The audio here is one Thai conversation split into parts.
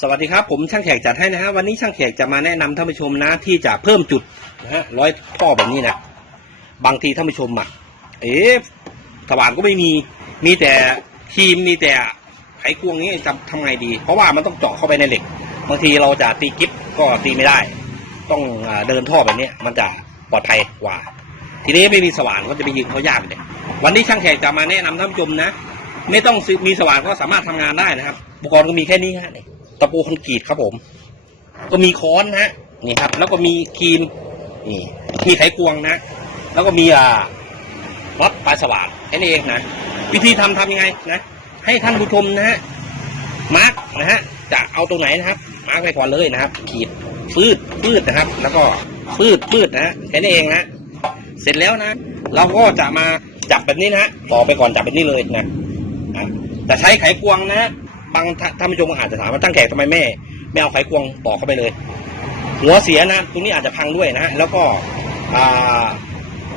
สวัสดีครับ ผมช่างแขกจัดให้นะฮะวันนี้ช่างแขกจะมาแนะนำท่านผู้ชมนะ ที่จะเพิ่มจุดนะฮะร้อยท่อแบบนี้นะบางทีท่านผู้ชมอะ เอ๊ะสว่านก็ไม่มีมีแต่ครีมมีแต่ไขควงนี้จะทำไงดี เพราะว่ามันต้องเจาะเข้าไปในเหล็ก บางทีเราจะตีกิฟก็ตีไม่ได้ ต้องเดินท่อแบบนี้มันจะปลอดภัยกว่า ทีนี้ไม่มีสว่านก็จะไปยิงเขายากเลยวันนี้ช่างแขกจะมาแนะนำท่านผู้ชมนะ ไม่ต้องมีสว่านก็สามารถทำงานได้นะครับอุปกรณ์ก็มีแค่นี้ฮะนี่ ตะปูคอนกรีตครับผม ก็มีค้อนนะฮะนี่ครับ แล้วก็มีครีมนี่มีไขควงนะ แล้วก็มีอ่าน็อตปลายสว่านแค่นี้เองนะวิธีทำทำยังไงนะ ให้ท่านผู้ชมนะฮะมาร์กนะฮะจะเอาตรงไหนนะครับ มาร์กไปก่อนเลยนะครับ ขีดฟืดฟืดนะครับ แล้วก็ฟืดฟืดนะฮะแค่นี้เองนะเสร็จแล้วนะ เราก็จะมาจับแบบนี้นะฮะต่อไปก่อนจับแบบนี้เลยนะอะแต่ใช้ไขควงนะ บางท่านท่านผู้ชมอาจจะถามว่าตั้งแขกทำไมแม่ไม่เอาไขควงต่อเข้าไปเลย หัวเสียนะตรงนี้อาจจะพังด้วยนะแล้วก็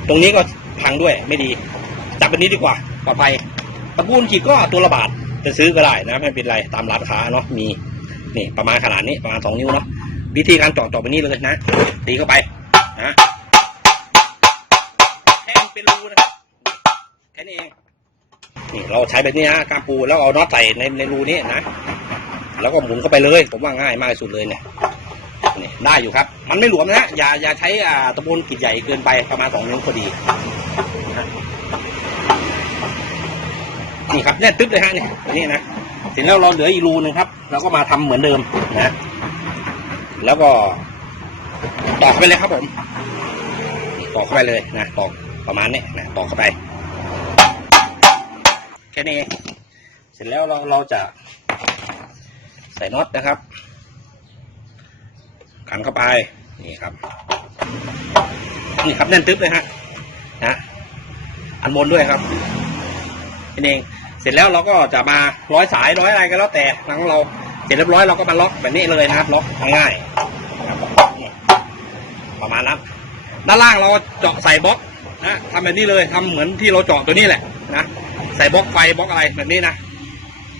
ตรงนี้ก็พังด้วยไม่ดี จับแบบนี้ดีกว่าปลอดภัยตะปูนขีดก็ตัวละบาทจะซื้อก็ได้นะไม่เป็นไรตามร้านค้าเนาะมีนี่ประมาณขนาดนี้ประมาณสองนิ้วเนาะวิธีการเจาะเจาะแบบนี้เลยนะตีเข้าไปนะแค่เป็นรูนะครับแค่นี้เอง นี่เราใช้แบบนี้นะกามปูแล้วเอาน็อตใส่ในในรูนี้นะ แล้วก็หมุนเข้าไปเลย ผมว่าง่ายมากที่สุดเลยเนี่ยนี่ได้อยู่ครับ มันไม่หลวมนะ อย่าอย่าใช้อ่าตะปูนกรีดใหญ่เกินไปประมาณสองนิ้วพอดีนี่ครับเนี่ยตึ๊บเลยฮะนี่นี่นะเสร็จแล้วเราเหลืออีรูนึงครับเราก็มาทำเหมือนเดิมนะแล้วก็ตอกไปเลยครับผมตอกเข้าไปเลยนะตอกประมาณนี้นะตอกเข้าไป นเสร็จแล้วเราเราจะใส่น็อตนะครับ ขันเข้าไปนี่ครับนี่ครับแน่นตึ๊บเลยฮะนะอันบนด้วยครับนี่เองเสร็จแล้วเราก็จะมาร้อยสายร้อยอะไรก็แล้วแต่หลังเราเสร็จเรียบร้อยเราก็มาล็อกแบบนี้เลยนะครับล็อกง่ายประมาณนั้นด้านล่างเราเจาะใส่บล็อกนะทำแบบนี้เลยทำเหมือนที่เราเจาะตัวนี้แหละนะ ใส่บล็อกไฟบล็อกอะไรแบบนี้นะ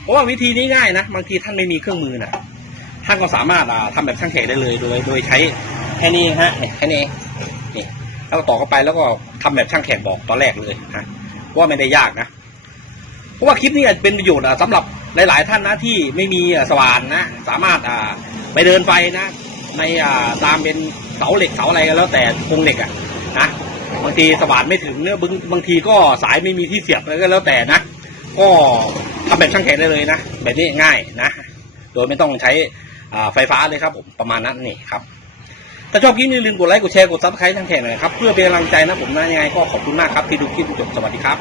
เพราะว่าวิธีนี้ง่ายนะบางทีท่านไม่มีเครื่องมือนะท่านก็สามารถอ่าทำแบบช่างแขกได้เลย โดย โดยใช้แค่นี้ฮะแค่นี้นี่แล้วต่อเข้าไปแล้วก็ทำแบบช่างแขกบอกตอนแรกเลยฮะว่าไม่ได้ยากนะเพราะว่าคลิปนี้อาจเป็นประโยชน์อะสำหรับหลาย ๆ ท่านนะที่ไม่มีสว่านนะ สามารถอ่าไปเดินไฟนะ ในอ่าตามเป็นเสาเหล็กเสาอะไรก็แล้วแต่โครงเหล็กอะนะ บางทีสว่านไม่ถึงเนี่ยบางบางทีก็สายไม่มีที่เสียบอะไรก็แล้วแต่นะ ก็ทำแบบช่างแขกได้เลยนะ แบบนี้ง่ายนะ โดยไม่ต้องใช้ไฟฟ้าเลยครับผมประมาณนั้นนี่ครับถ้าชอบคลิปนี้ลืมกดไลค์กดแชร์กดซับสไครต์ช่างแขกหน่อยครับเพื่อเป็นกำลังใจนะผมนะยังไงก็ขอบคุณมากครับที่ดูคลิปจบสวัสดีครับ